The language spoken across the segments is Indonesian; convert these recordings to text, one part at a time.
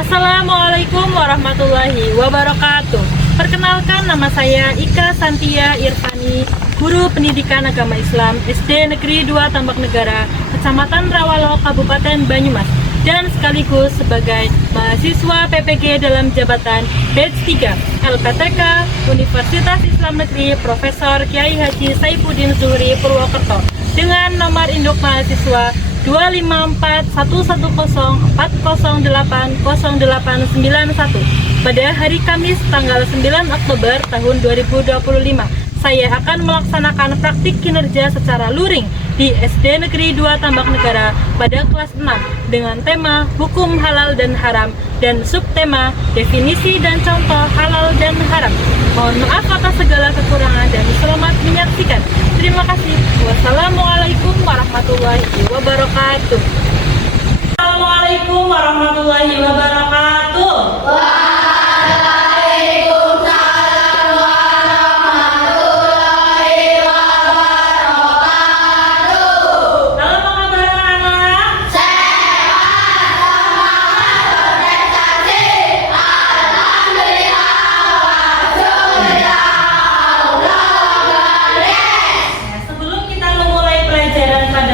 Assalamualaikum warahmatullahi wabarakatuh. Perkenalkan, nama saya Ika Santia Irfani, Guru Pendidikan Agama Islam SD Negeri 2 Tambak Negara, Kecamatan Rawalo, Kabupaten Banyumas, dan sekaligus sebagai mahasiswa PPG dalam jabatan Batch 3 LPTK Universitas Islam Negeri Profesor Kiai Haji Saifuddin Zuhri Purwokerto dengan nomor induk mahasiswa 2541040080891 pada hari Kamis tanggal 9 Oktober tahun 2025. Saya akan melaksanakan praktik kinerja secara luring di SD Negeri 2 Tambak Negara pada kelas 6 dengan tema Hukum Halal dan Haram dan subtema Definisi dan Contoh Halal dan Haram. Mohon maaf atas segala kekurangan dan selamat menyaksikan. Terima kasih. Wassalamualaikum warahmatullahi wabarakatuh. Assalamualaikum warahmatullahi wabarakatuh.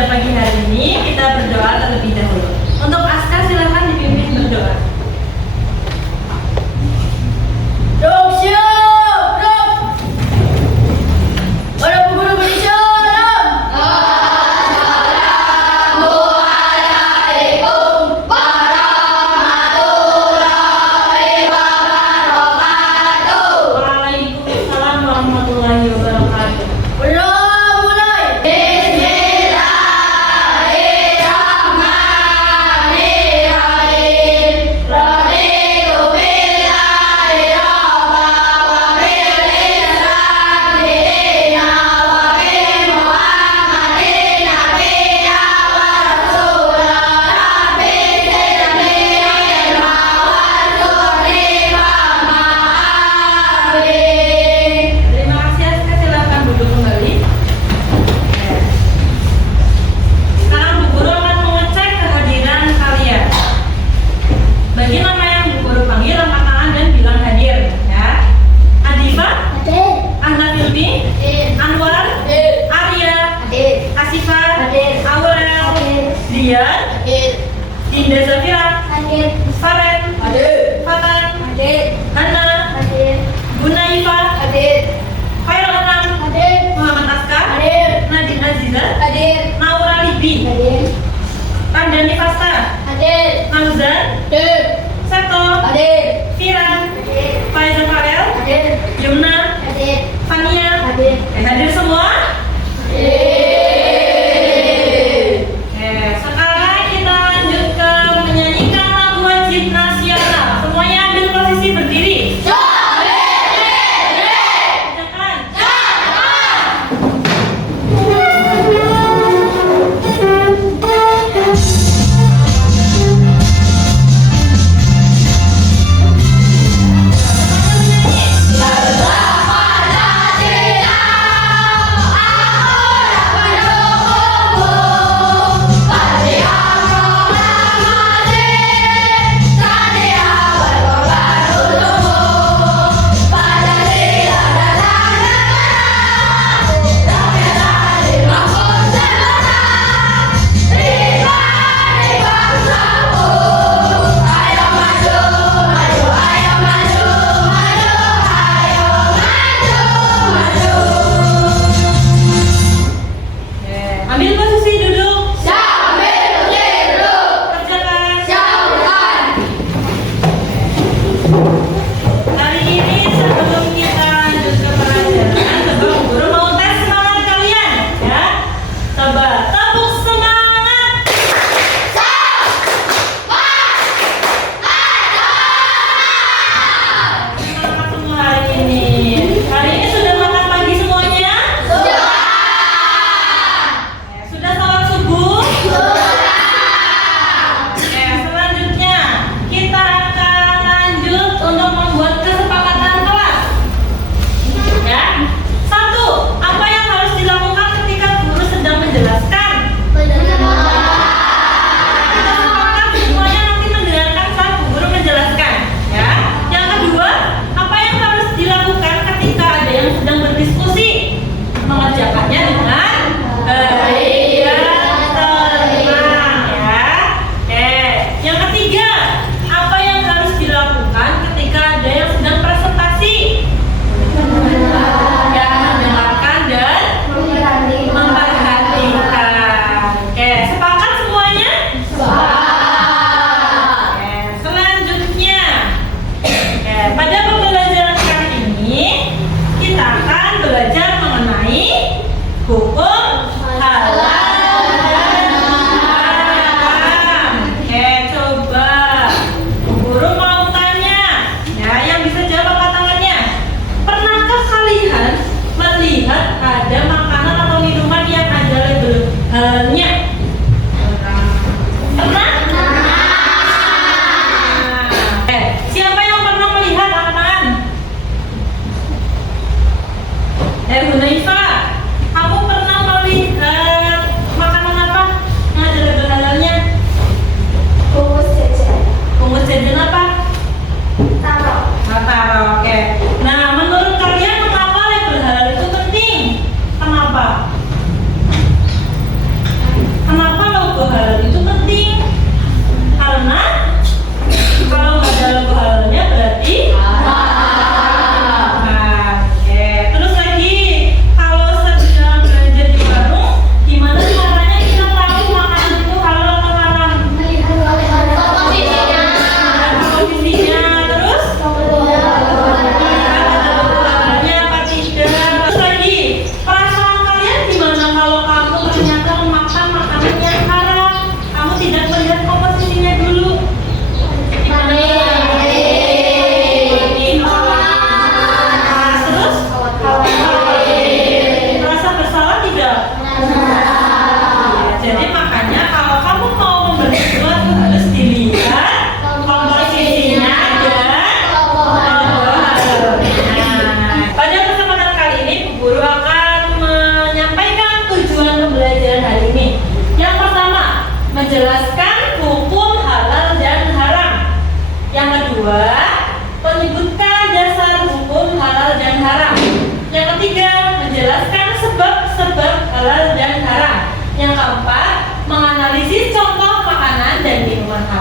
Pagi hari ini kita berdoa terlebih dahulu. Untuk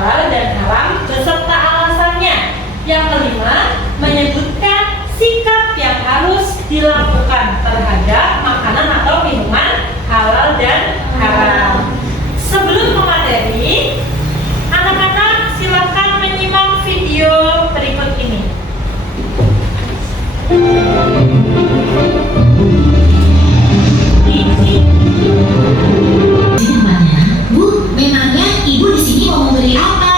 halal dan haram beserta alasannya. Yang kelima, menyebutkan sikap yang harus dilakukan terhadap makanan atau minuman halal dan haram. Sebelum ke materi, anak-anak silakan menyimak video berikut ini. Bu, memangnya ibu di sini mau membeli apa?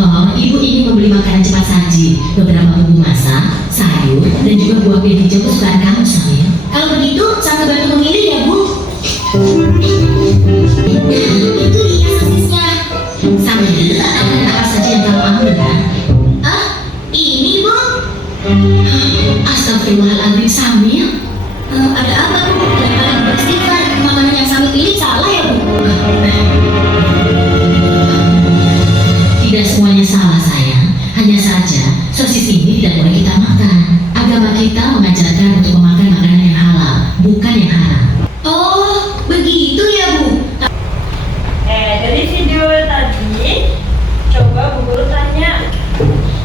Oh, ibu ingin membeli makanan cepat saji, beberapa bumbu masak, sayur, dan juga buah pil hijau kesukaan kamu, sayang. Kalau begitu, sampai bantu memilih ya, Bu. Itu dia sosisnya. Sampai itu ada apa saja yang kamu ambil, kan? Ah, ini, Bu. Astagfirullahaladzim, Samil. Ada apa, Bu? Daripada beristighfar, makanan yang Samil pilih salah ya, Bu? Tidak semuanya salah, sayang. Hanya saja, sosis ini tidak boleh kita makan. Agama kita mengajarkan untuk memakan makanan yang halal, bukan yang haram. Oh, begitu ya, Bu? Dari video tadi, coba Bu Guru tanya,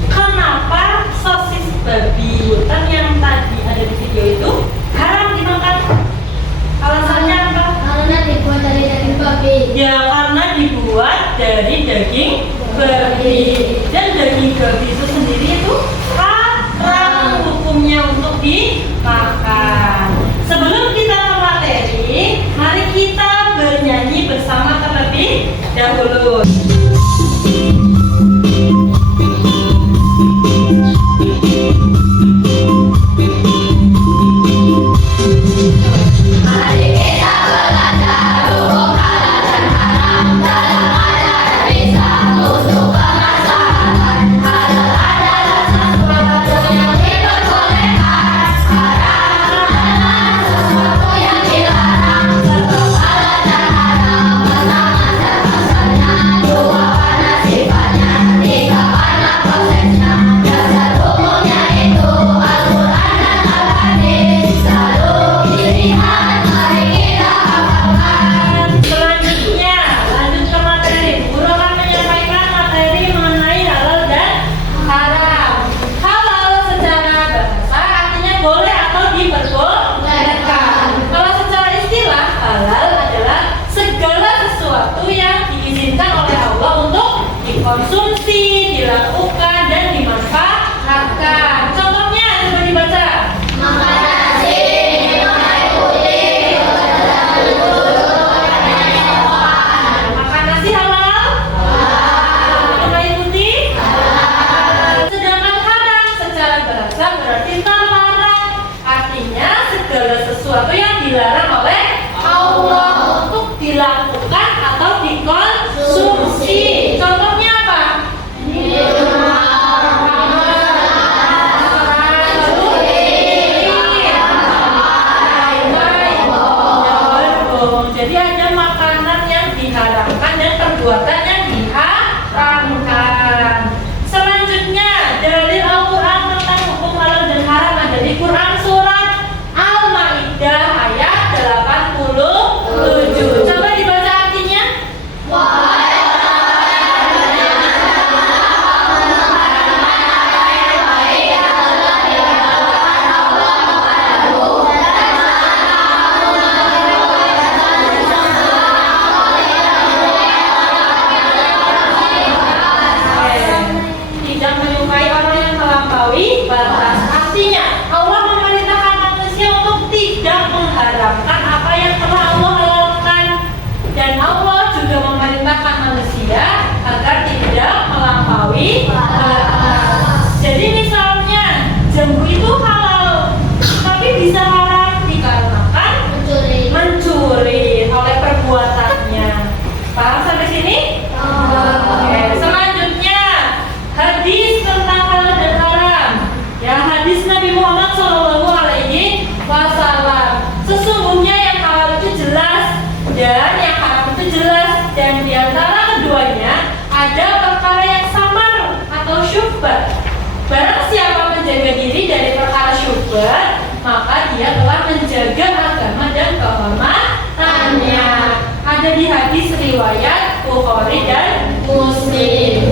kenapa sosis babi hutan yang tadi ada di video itu haram dimakan? Alasannya apa? Karena dibuat dari daging babi. Ya, karena dibuat dari daging babi. Dan daging babi itu sendiri itu haram hukumnya untuk dimakan. Sebelum kita ke materi, mari kita bernyanyi bersama terlebih dahulu. Konsumsi, dilakukan, dan dimanfaatkan. Contohnya, coba dibaca. Makan nasi, minum air putih, Makan nasi halal? Minum air putih? Sedangkan haram secara bahasa berarti terlarang. Artinya segala sesuatu yang dilarang oleh Allah untuk dilakukan atau dikonsumsi. Contohnya apa? Jadi ada makanan yang diharamkan dan perbuatan yang diharamkan. Selanjutnya, dari Al-Quran tentang hukum halal dan haram ada di Quran surat Al-Maidah ayat 87. Coba dibaca artinya. Tidak menyukai orang yang melampaui batas. Artinya, Allah memerintahkan manusia untuk tidak mengharamkan apa yang telah Allah halalkan. Dan Allah juga memerintahkan manusia agar tidak melampaui batas. Jadi misalnya, jambu itu halal, tapi bisa haram dikarenakan mencuri oleh perbuatannya. Paham sampai sini? Oke, selanjutnya hadis tentang halal dan haram. Ya, hadis Nabi Muhammad SAW. Sesungguhnya yang halal itu jelas dan yang haram itu jelas, dan di antara keduanya ada perkara yang samar atau syubhat. Barang siapa menjaga diri dari perkara syubhat, maka dia telah menjaga agama dan kehormatannya. Ada di hadis riwayat Bukhari dan Muslim.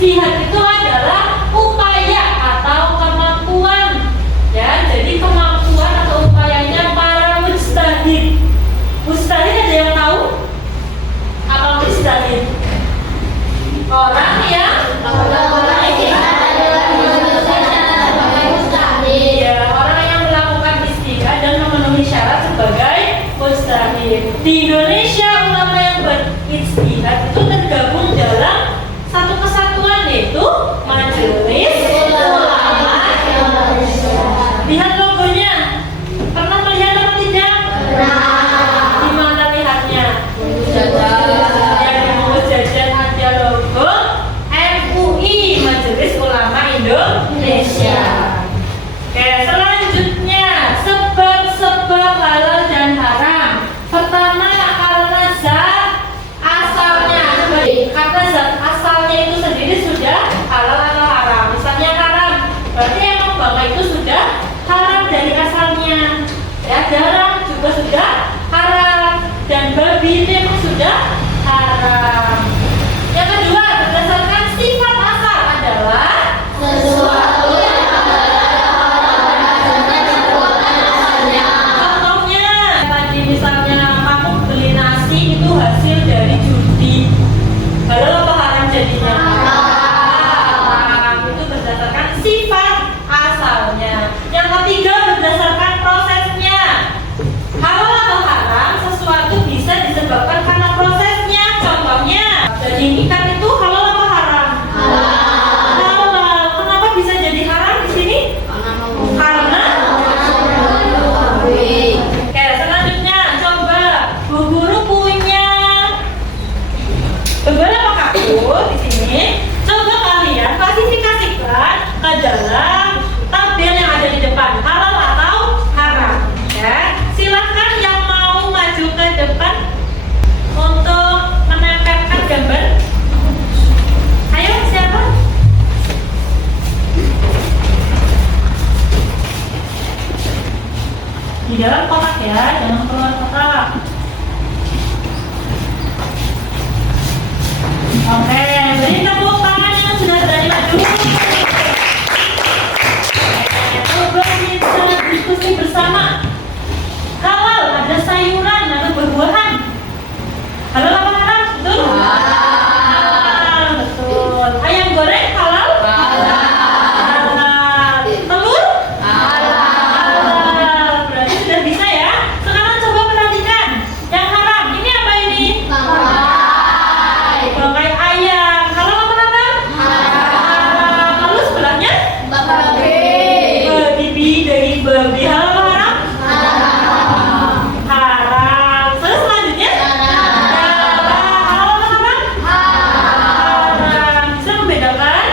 Ijtihad itu adalah upaya atau kemampuan, ya. Jadi kemampuan atau upayanya para mujtahid. Mujtahid ada yang tahu? Apa mujtahid? Orang yang ya, orang yang melakukan ijtihad dan memenuhi syarat sebagai mujtahid. Di Indonesia ulama yang berijtihad itu tergabung dalam satu kesatuan, yaitu Majelis Ulama Indonesia. Lihat logonya. Pernah melihat apa tidak? Di mana lihatnya? Yang di buku jajan ada logo MUI, Majelis Ulama Indonesia. Oke, selanjutnya sebab-sebab halal dan haram. Pertama, karena zat asalnya. Karena zat asalnya itu sendiri sudah halal atau haram. Misalnya haram, berarti emang bangkai itu sudah haram dari asalnya. Ya, darah juga sudah haram, dan babi itu emang sudah haram. Yang kedua, berdasarkan sifat asal adalah Sesuatu yang contohnya, tadi misalnya kamu beli nasi itu hasil dari judi, halal apa haram jadinya? Haram. Itu berdasarkan sifat asalnya. Yang ketiga, berdasarkan prosesnya. Halal atau haram, sesuatu bisa disebabkan karena prosesnya. Contohnya, daging ikan itu halal apa haram? Halal. Kenapa bisa jadi haram di sini? Karena Oke, selanjutnya coba Bu Guru punya beberapa kartu di sini. Coba kalian klasifikasikan ke dalam tabel yang ada di depan, halal atau haram. Ya, silahkan yang mau maju ke depan untuk menempelkan gambar. Ayo, siapa? Di dalam kotak ya, jangan keluar kotak. Oke, beri tepuk tangan yang sudah berani maju. Coba kita diskusi bersama. Halal ada sayuran atau buah-buahan. Halal apa haram? Betul? Halal, betul. Ayam goreng halal? Halal. Telur? Halal. Berarti sudah bisa ya. Sekarang coba perhatikan. Yang haram, ini apa ini? Bangkai ayam. Halal apa haram? Halal. Lalu sebelahnya? Babi, daging babi. Halal apa haram? Haram. Terus selanjutnya? Halal apa haram? Haram. Bisa membedakan?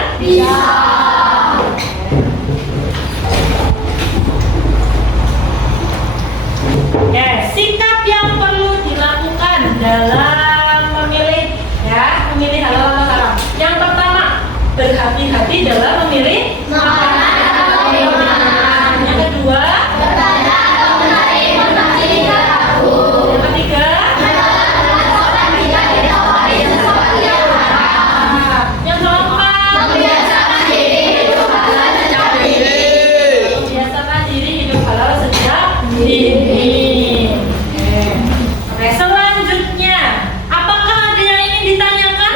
Ya, sikap yang perlu dilakukan dalam memilih, ya, memilih halal atau haram. Yang pertama, berhati-hati dalam memilih makanan atau minuman. Yang kedua, yang ketiga, yang keempat, membiasakan diri hidup halal sejak dini. Oke, selanjutnya, apakah ada yang ingin ditanyakan?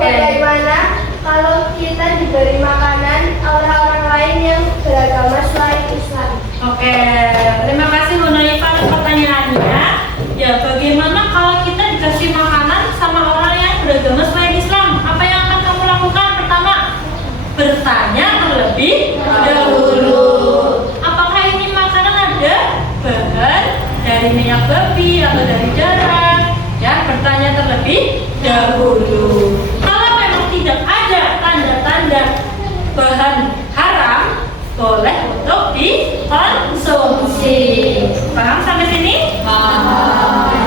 Bagaimana kalau kita diberi makanan oleh orang lain yang beragama selain Islam? Oke, terima kasih Bu Naifa atas pertanyaannya. Ya, bagaimana kalau kita dikasih makanan sama orang yang beragama selain Islam? Apa yang akan kamu lakukan? Pertama, bertanya terlebih dahulu. Apakah ini makanan ada bahan dari minyak babi atau dari darah? Ya, bertanya terlebih dahulu. Kalau memang tidak ada tanda-tanda bahan haram, boleh untuk dikonsumsi. Paham sampai sini?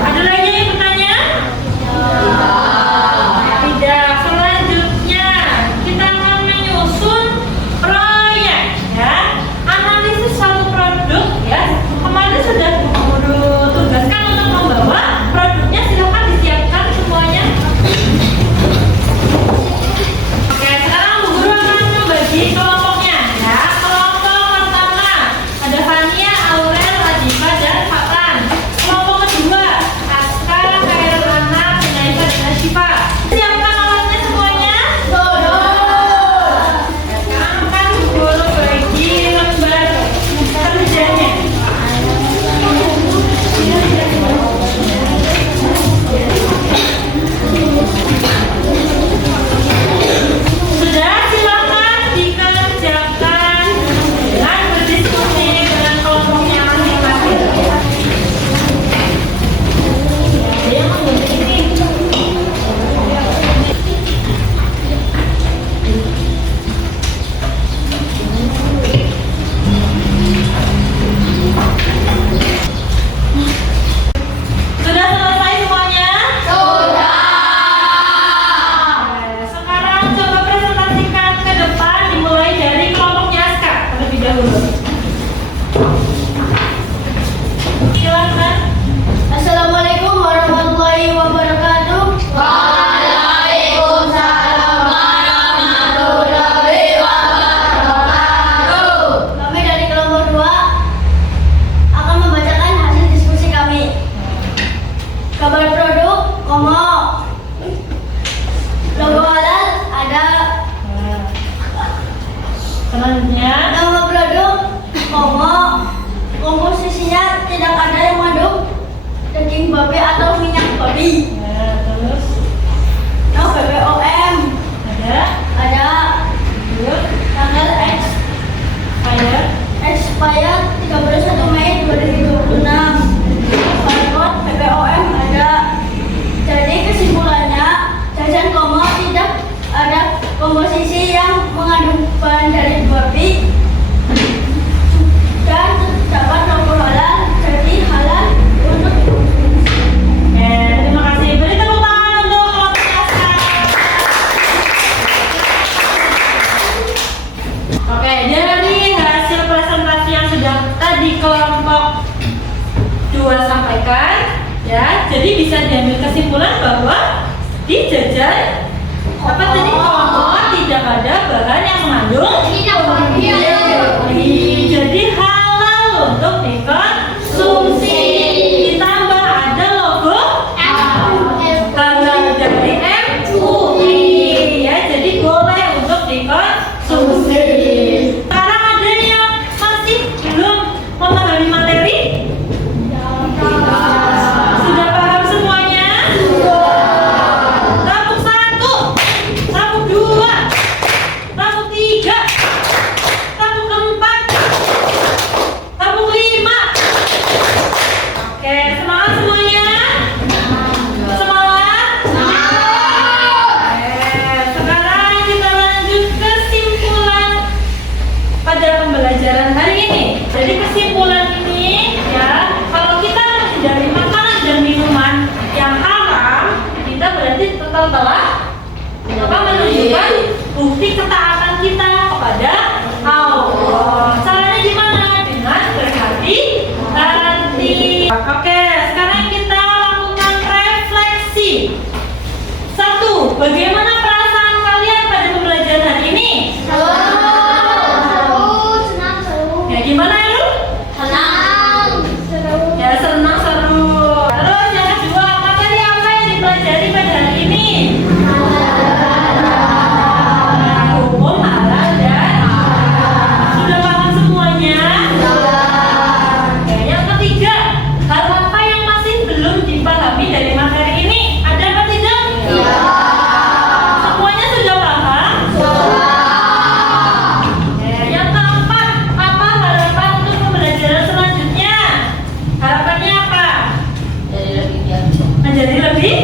Ada lagi yang bertanya? Tidak. Selanjutnya kita akan menyusun proyek, ya. Analisis suatu produk, ya. Kemarin sudah guru tugaskan untuk membawa produknya. Silakan disiapkan semuanya. Kabar produk, komo. Logo halal ada. Selanjutnya, Nama produk, komo. Komposisinya tidak ada yang mengandung daging babi atau minyak babi. terus Nah, BPOM ada ada terus tanggal fire. expired 31 Mei 2026. Barcode BPOM ada. Jadi kesimpulannya, jajan komo tidak ada komposisi yang mengandung bahan dari babi dan terdapat logo halal, jadi halal untuk dikonsumsi. Terima kasih. Beri tepuk tangan untuk kelompok Askar. Oke, dari hasil presentasi yang sudah tadi kelompok 2 sampaikan, ya, jadi bisa diambil kesimpulan bahwa di jajan apa tadi komo tidak ada bahan yang mengandung babi. Jadi halal untuk dikonsumsi. Ditambah ada logo halal dari MUI, ya, jadi boleh untuk dikonsumsi. Sekarang ada yang masih belum memahami materi? Sudah paham semuanya? Tabuk 1, tabuk 2, tabuk 3, tabuk 4, tabuk 5. Oke, semangat semuanya? Semangat? Sekarang kita lanjut kesimpulan pada pembelajaran hari ini. Jadi kesimpulan ini, ya, kalau kita menghindari makanan dan minuman yang haram, kita berarti tetap telah menunjukkan bukti ketaatan kita kepada Allah. Caranya gimana? Dengan berhati-hati. Oke, sekarang kita lakukan refleksi. 1. Bagaimana perasaan kalian pada pembelajaran hari ini? Ya, gimana ya, Lu? Ya, senang, seru. Terus yang kedua, materi apa yang dipelajari pada hari ini? Hukum halal dan sudah paham semuanya? Oke, yang ketiga, hal apa yang masih belum dipahami dari materi ini? Ada apa tidak? Semuanya sudah paham? Oke, yang keempat, apa harapan untuk pembelajaran selanjutnya? Harapannya apa? Menjadi lebih?